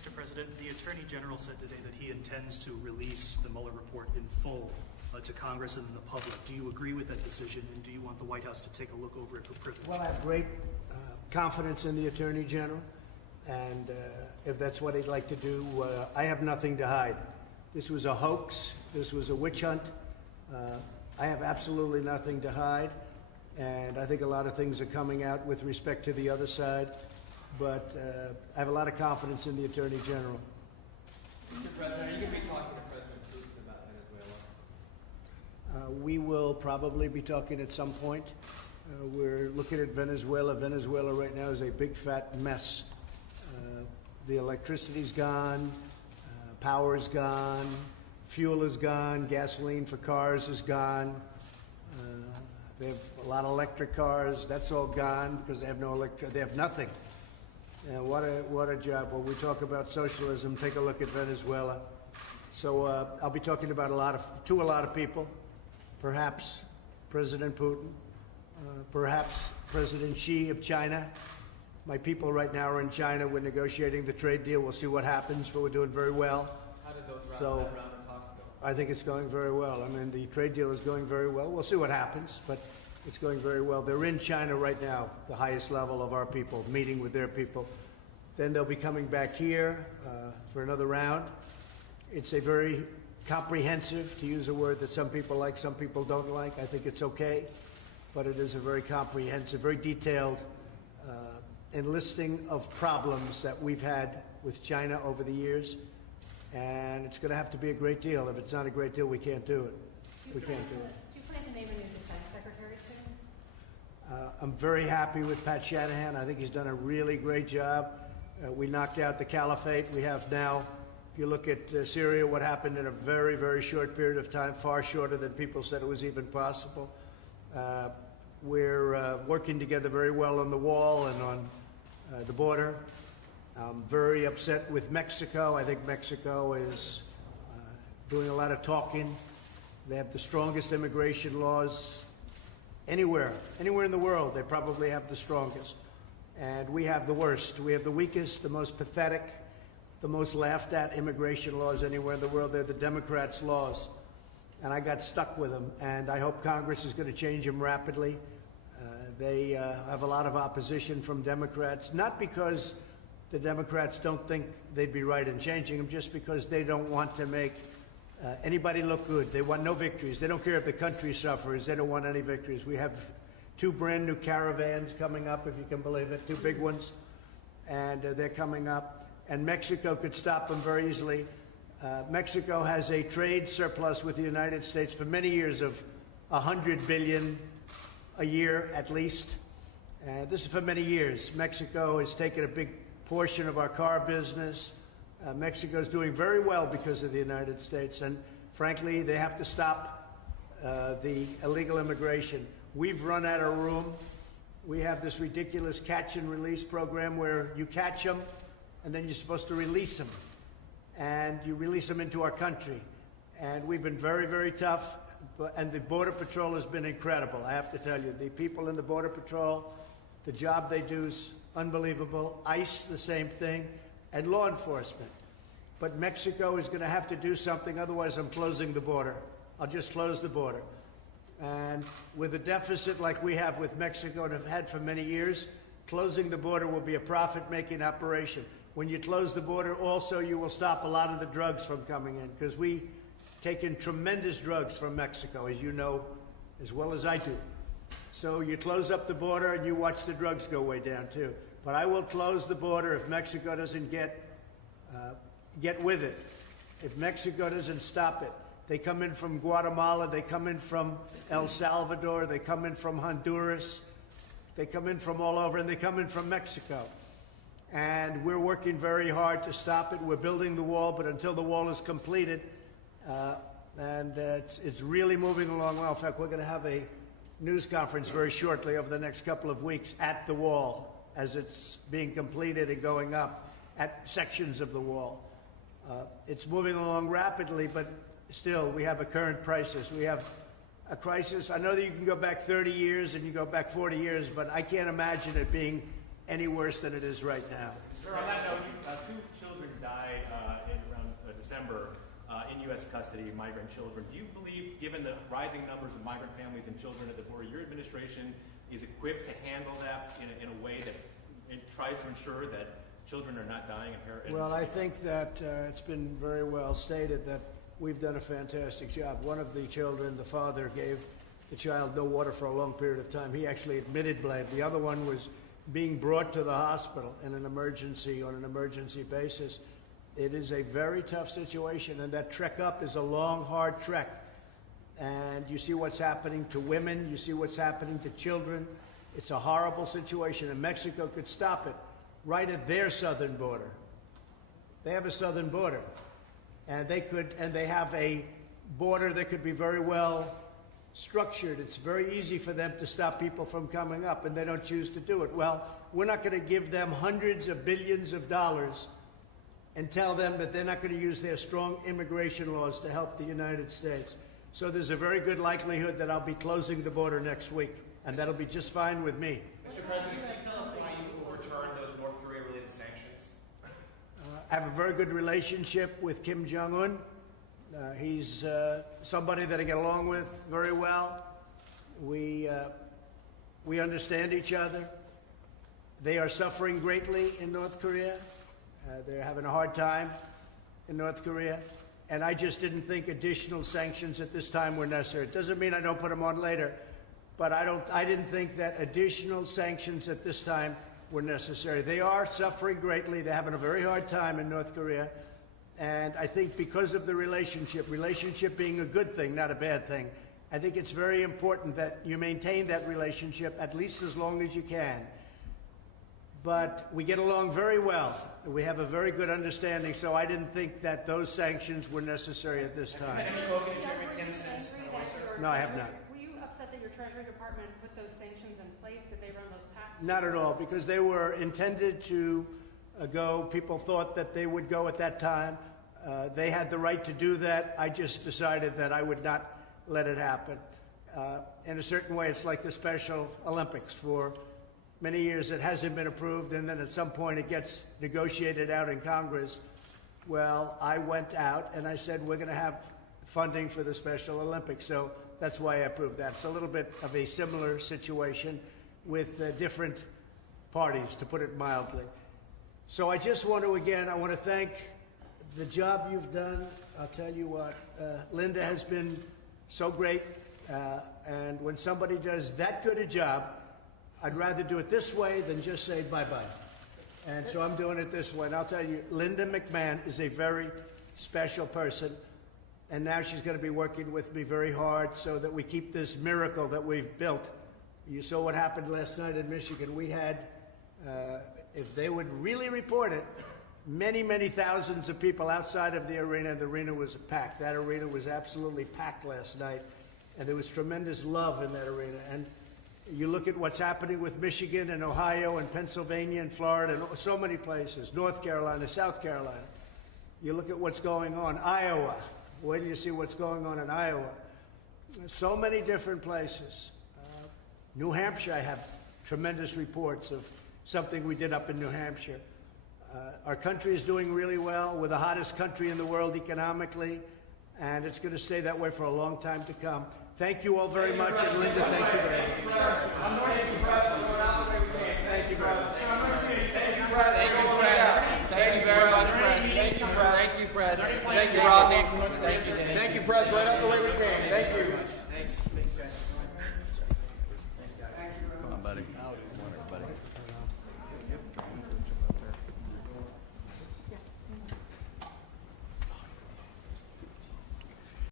Mr. President, the Attorney General said today that he intends to release the Mueller report in full to Congress and the public. Do you agree with that decision, and do you want the White House to take a look over it for privilege? Well, I have great confidence in the Attorney General, and if that's what he'd like to do, I have nothing to hide. This was a hoax. This was a witch hunt. I have absolutely nothing to hide, and I think a lot of things are coming out with respect to the other side, but I have a lot of confidence in the Attorney General. Mr. President, are you going to be talking to President Putin about Venezuela? We will probably be talking at some point. We're looking at Venezuela. Venezuela right now is a big fat mess. The electricity's gone, power's gone, fuel is gone, gasoline for cars is gone. They have a lot of electric cars. That's all gone because they have no electric. They have nothing. What a job. When we talk about socialism, take a look at Venezuela. So I'll be talking about a lot of people, perhaps President Putin, perhaps President Xi of China. My people right now are in China. We're negotiating the trade deal. We'll see what happens, but we're doing very well. How did those round of talks go? I think it's going very well. I mean, the trade deal is going very well. We'll see what happens, but it's going very well. They're in China right now, the highest level of our people, meeting with their people. Then they'll be coming back here for another round. It's a very comprehensive, to use a word that some people like, some people don't like. I think it's okay, but it is a very comprehensive, very detailed enlisting of problems that we've had with China over the years, and it's going to have to be a great deal. If it's not a great deal, we can't do it. We can't do it. Do you plan to name a new defense secretary soon? I'm very happy with Pat Shanahan. I think he's done a really great job. We knocked out the caliphate. We have now, if you look at Syria, what happened in a very, very short period of time, far shorter than people said it was even possible. We're working together very well on the wall and on the border. I'm very upset with Mexico. I think Mexico is doing a lot of talking. They have the strongest immigration laws anywhere in the world. They probably have the strongest. And we have the worst. We have the weakest, the most pathetic, the most laughed at immigration laws anywhere in the world. They're the Democrats' laws. And I got stuck with them. And I hope Congress is going to change them rapidly. They have a lot of opposition from Democrats, not because the Democrats don't think they'd be right in changing them, just because they don't want to make anybody look good. They want no victories. They don't care if the country suffers. They don't want any victories. We have 2 brand new caravans coming up, if you can believe it, 2 big ones, and they're coming up. And Mexico could stop them very easily. Mexico has a trade surplus with the United States for many years of $100 billion a year at least. This is for many years. Mexico has taken a big portion of our car business. Mexico is doing very well because of the United States, and frankly, they have to stop the illegal immigration. We've run out of room. We have this ridiculous catch and release program where you catch them, and then you're supposed to release them, and you release them into our country. And we've been very, very tough, and the Border Patrol has been incredible. I have to tell you, the people in the Border Patrol, the job they do is unbelievable. ICE, the same thing, and law enforcement. But Mexico is going to have to do something, otherwise I'm closing the border. I'll just close the border. And with a deficit like we have with Mexico and have had for many years, closing the border will be a profit-making operation. When you close the border, also, you will stop a lot of the drugs from coming in, because we take in tremendous drugs from Mexico, as you know, as well as I do. So you close up the border and you watch the drugs go way down too. But I will close the border if Mexico doesn't get with it. If Mexico doesn't stop it. They come in from Guatemala, they come in from El Salvador, they come in from Honduras, they come in from all over, and they come in from Mexico. And we're working very hard to stop it. We're building the wall, but until the wall is completed, it's really moving along well. In fact, we're going to have a news conference very shortly over the next couple of weeks at the wall as it's being completed and going up at sections of the wall. It's moving along rapidly, but still, we have a current crisis. We have a crisis. I know that you can go back 30 years and you go back 40 years, but I can't imagine it being any worse than it is right now. Sir, on that note, 2 children died U.S. custody of migrant children. Do you believe, given the rising numbers of migrant families and children at the border, your administration is equipped to handle that in a way that it tries to ensure that children are not dying of heroin? Well, I think that it's been very well stated that we've done a fantastic job. One of the children, the father gave the child no water for a long period of time. He actually admitted blame. The other one was being brought to the hospital in an emergency, on an emergency basis. It is a very tough situation, and that trek up is a long, hard trek. And you see what's happening to women, you see what's happening to children. It's a horrible situation, and Mexico could stop it right at their southern border. They have a southern border, and they have a border that could be very well structured. It's very easy for them to stop people from coming up, and they don't choose to do it. Well, we're not going to give them hundreds of billions of dollars and tell them that they're not going to use their strong immigration laws to help the United States. So there's a very good likelihood that I'll be closing the border next week, and that'll be just fine with me. Mr. President, can you tell us why you overturned those North Korea-related sanctions? I have a very good relationship with Kim Jong-un. He's somebody that I get along with very well. We understand each other. They are suffering greatly in North Korea. They're having a hard time in North Korea. And I just didn't think additional sanctions at this time were necessary. It doesn't mean I don't put them on later, but I didn't think that additional sanctions at this time were necessary. They are suffering greatly. They're having a very hard time in North Korea. And I think because of the relationship being a good thing, not a bad thing, I think it's very important that you maintain that relationship at least as long as you can. But we get along very well. We have a very good understanding, so I didn't think that those sanctions were necessary at this time. Have you spoken to Chairman Kim since? No, I have not. Were you upset that your Treasury Department put those sanctions in place? Did they run those past? Not at all, because they were intended to go. People thought that they would go at that time. They had the right to do that. I just decided that I would not let it happen. In a certain way, it's like the Special Olympics. For many years, it hasn't been approved, and then at some point it gets negotiated out in Congress. Well, I went out and I said, we're going to have funding for the Special Olympics. So that's why I approved that. It's a little bit of a similar situation with different parties, to put it mildly. So I just want to, again, I want to thank the job you've done. I'll tell you what, Linda has been so great. And when somebody does that good a job, I'd rather do it this way than just say bye-bye. And so I'm doing it this way. And I'll tell you, Linda McMahon is a very special person. And now she's going to be working with me very hard so that we keep this miracle that we've built. You saw what happened last night in Michigan. We had, if they would really report it, many, many thousands of people outside of the arena. The arena was packed. That arena was absolutely packed last night. And there was tremendous love in that arena. And you look at what's happening with Michigan and Ohio and Pennsylvania and Florida and so many places, North Carolina, South Carolina. You look at what's going on, Iowa. When you see what's going on in Iowa. So many different places. New Hampshire, I have tremendous reports of something we did up in New Hampshire. Our country is doing really well. We're the hottest country in the world economically, and it's going to stay that way for a long time to come. Thank you all very much, and Linda, thank you very much. Thank you very much. Thank you very much, Press. Thank you, Press. Thank you, Press. Thank you, Rodney. Thank you, Press. Right up the way we came. Thank you. Thanks, guys.